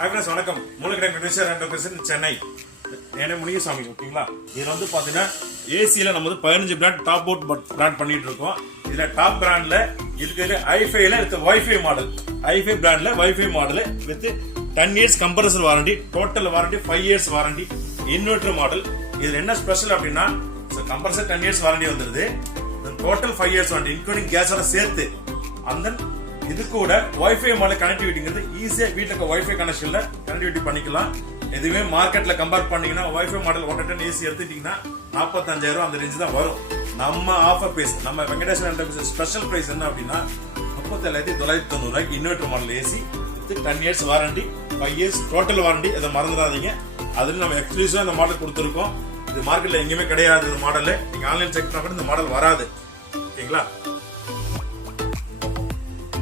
Hi friends, வணக்கம். மூலக்கடை வெங்கடேஸ்வரன் சென்னை. என்ன முனியசாமி ஓகேங்களா? இதுல வந்து பாத்தீங்கன்னா ஏசில நம்ம வந்து 15 பிராண்ட் டாப் அவுட் பிராண்ட் பண்ணிட்டு இருக்கோம். இதுல டாப் பிராண்ட்ல இருக்கிற ஐஃபைல வித் வைஃபை மாடல். ஐஃபை பிராண்ட்ல wifi model with 10 years compressor warranty, total warranty 5 years warranty, inverter model. இதுல என்ன ஸ்பெஷல் அப்படின்னா கம்ப்ரசர் 10 இயர்ஸ் வாரண்டி வந்துருது. டோட்டல் 5 இயர்ஸ் வாரண்டி இன்க்ளூடிங் கேஸோட சேர்த்து. அந்த இது கூட வைஃபை மாடல் கனெக்டிவிட்டிங்கிறது ஈஸியா வீட்டுல இருக்க வைஃபை கனெக்ஷன்ல கனெக்டிவிட்டி பண்ணிக்கலாம். எதுவுமே மார்க்கெட்ல கம்பேர் பண்ணீங்கன்னா வைஃபை மாடல் 1 டன் ஏசி எடுத்துட்டீங்கன்னா 45,000 அந்த ரேஞ்ச் தான் வரும். நம்ம ஆஃபர் பிரைஸ், நம்ம வெங்கடேஸ்வரன் ஸ்பெஷல் பிரைஸ் என்ன அப்படின்னா 37,990 inverter model AC 10 years warranty, 5 years total warranty. அதை மறந்துடாதீங்க. அதுல நம்ம எக்ஸ்க்ளூசிவா இந்த மாடல் கொடுத்துருக்கோம். இது மார்க்கெட்ல எங்கேயுமே கிடையாது. இந்த மாடல் நீங்க ஆன்லைன் செக் பண்ணா கூட இந்த மாடல் வராது. ஓகேங்களா?